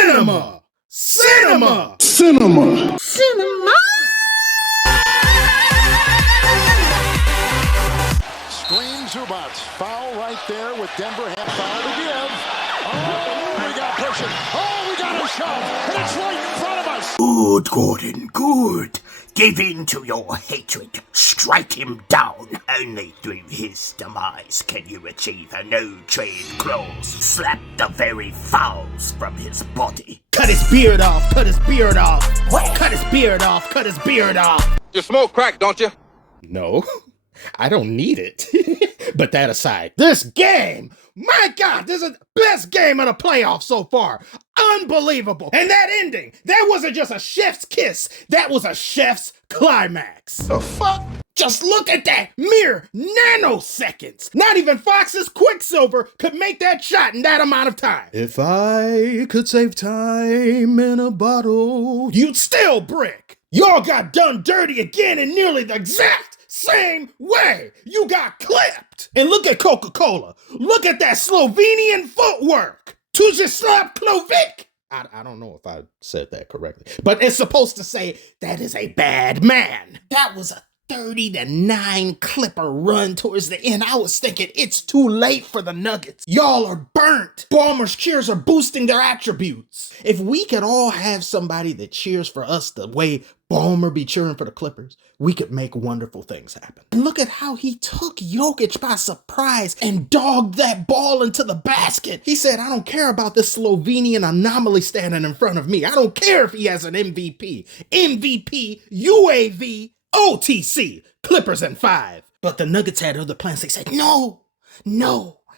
Cinema! Cinema! Cinema! Cinema! Screen Zubats. Foul right there with Denver. Half foul to give. Oh, we got pushing. Oh, we got a shove. And it's right in front of us. Good, Gordon, good. Give in to your hatred. Strike him down. Only through his demise can you achieve a no-trade clause. Slap the very fouls from his body. Cut his beard off, cut his beard off. What? Cut his beard off, cut his beard off. You smoke crack, don't you? No, I don't need it. But that aside, this game, my God, this is the best game of the playoffs so far. Unbelievable. And that ending, that wasn't just a chef's kiss. That was a chef's climax. The fuck? Just look at that, mere nanoseconds. Not even Fox's Quicksilver could make that shot in that amount of time. If I could save time in a bottle, you'd still brick. Y'all got done dirty again in nearly the exact same way. You got clipped. And look at Coca-Cola. Look at that Slovenian footwork. Tujislav Klovic. I don't know if I said that correctly, but it's supposed to say that is a bad man. That was a 30-9 Clipper run towards the end. I was thinking it's too late for the Nuggets. Y'all are burnt. Ballmer's cheers are boosting their attributes. If we could all have somebody that cheers for us the way Ballmer be cheering for the Clippers, we could make wonderful things happen. And look at how he took Jokic by surprise and dogged that ball into the basket. He said, I don't care about this Slovenian anomaly standing in front of me. I don't care if he has an MVP. MVP, UAV, OTC, Clippers in 5. But the Nuggets had other plans. They said, no,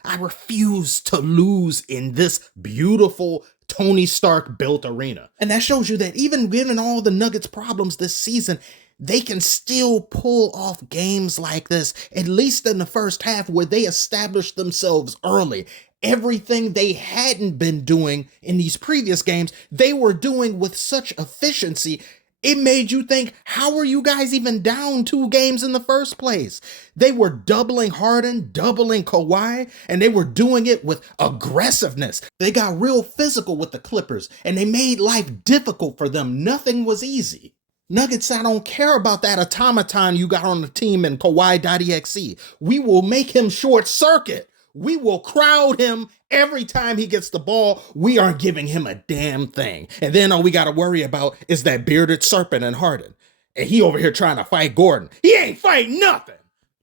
I refuse to lose in this beautiful Tony Stark built arena. And that shows you that even given all the Nuggets problems this season, they can still pull off games like this, at least in the first half where they established themselves early. Everything they hadn't been doing in these previous games, they were doing with such efficiency. It made you think, how are you guys even down 2 games in the first place? They were doubling Harden, doubling Kawhi, and they were doing it with aggressiveness. They got real physical with the Clippers, and they made life difficult for them. Nothing was easy. Nuggets, I don't care about that automaton you got on the team in Kawhi.exe. We will make him short circuit. We will crowd him every time he gets the ball. We aren't giving him a damn thing. And then all we got to worry about is that bearded serpent and Harden. And he over here trying to fight Gordon. He ain't fighting nothing.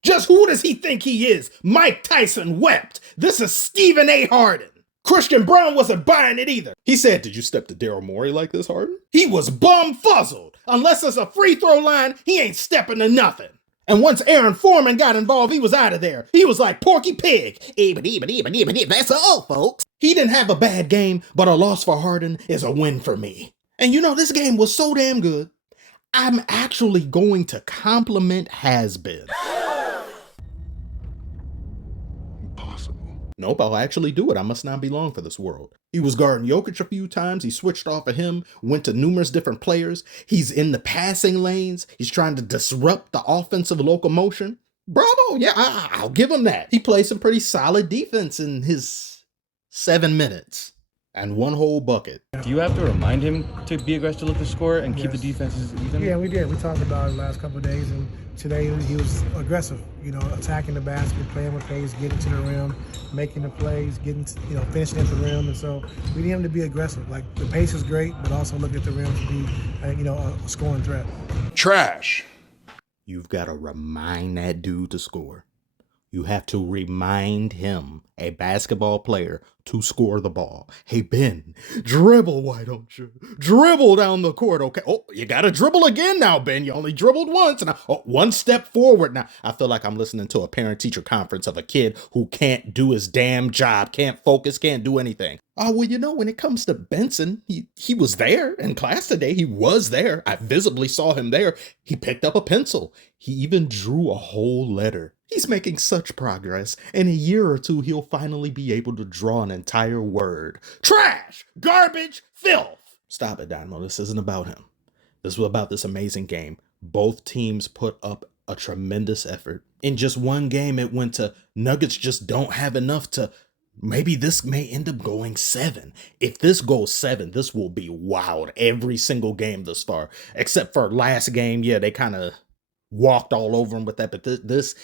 Just who does he think he is? Mike Tyson wept. This is Stephen A. Harden. Christian Brown wasn't buying it either. He said, did you step to Daryl Morey like this, Harden? He was bum-fuzzled. Unless it's a free throw line, he ain't stepping to nothing. And once Aaron Foreman got involved, he was out of there. He was like Porky Pig. That's all, folks. He didn't have a bad game, but a loss for Harden is a win for me. And you know, this game was so damn good, I'm actually going to compliment Has-Been. Nope, I'll actually do it. I must not be long for this world. He was guarding Jokic a few times. He switched off of him, went to numerous different players. He's in the passing lanes. He's trying to disrupt the offensive locomotion. Bravo. Yeah, I'll give him that. He played some pretty solid defense in his 7 minutes and 1 whole bucket. Do you have to remind him to be aggressive, to look to score, and keep the defenses even? Yeah, we did. We talked about it the last couple of days, and today he was aggressive, attacking the basket, playing with pace, getting to the rim, making the plays, finishing at the rim. And so we need him to be aggressive. Like, the pace is great, but also look at the rim to be, a scoring threat. Trash. You've got to remind that dude to score. You have to remind him, a basketball player, to score the ball. Hey, Ben, dribble, why don't you? Dribble down the court, okay? Oh, you got to dribble again now, Ben. You only dribbled once. Now, 1 step forward. Now, I feel like I'm listening to a parent-teacher conference of a kid who can't do his damn job, can't focus, can't do anything. Oh, well, when it comes to Benson, he was there in class today. He was there. I visibly saw him there. He picked up a pencil. He even drew a whole letter. He's making such progress. In a year or 2, he'll finally be able to draw an entire word. Trash! Garbage! Filth! Stop it, Dynamo. This isn't about him. This was about this amazing game. Both teams put up a tremendous effort. In just one game, it went to Nuggets just don't have enough to Maybe this may end up going 7. If this goes 7, this will be wild every single game thus far. Except for last game, yeah, they kind of walked all over him with that. But this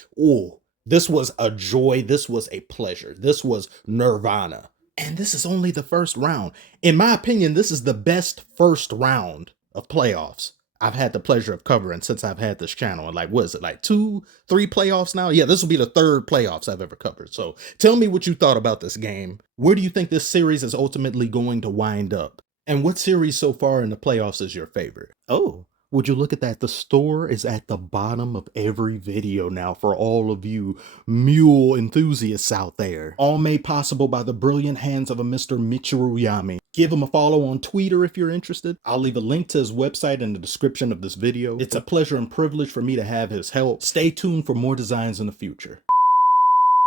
was a joy. This was a pleasure. This was nirvana. And this is only the first round. In my opinion, this is the best first round of playoffs I've had the pleasure of covering since I've had this channel. And like, what is it, like 2-3 playoffs now? Yeah, this will be the 3rd playoffs I've ever covered. So tell me what you thought about this game. Where do you think this series is ultimately going to wind up? And what series so far in the playoffs is your favorite? Oh, would you look at that? The score is at the bottom of every video now for all of you mule enthusiasts out there. All made possible by the brilliant hands of a Mr. Michiru Yami. Give him a follow on Twitter if you're interested. I'll leave a link to his website in the description of this video. It's a pleasure and privilege for me to have his help. Stay tuned for more designs in the future.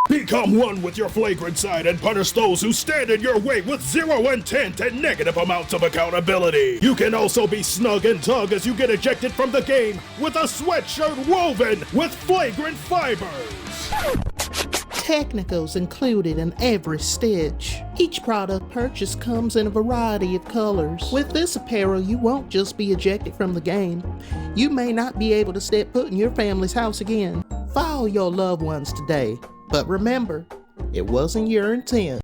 Become one with your flagrant side and punish those who stand in your way with zero intent and negative amounts of accountability. You can also be snug and tug as you get ejected from the game with a sweatshirt woven with flagrant fibers. Technicals included in every stitch. Each product purchased comes in a variety of colors. With this apparel, you won't just be ejected from the game. You may not be able to step foot in your family's house again. File your loved ones today. But remember, it wasn't your intent.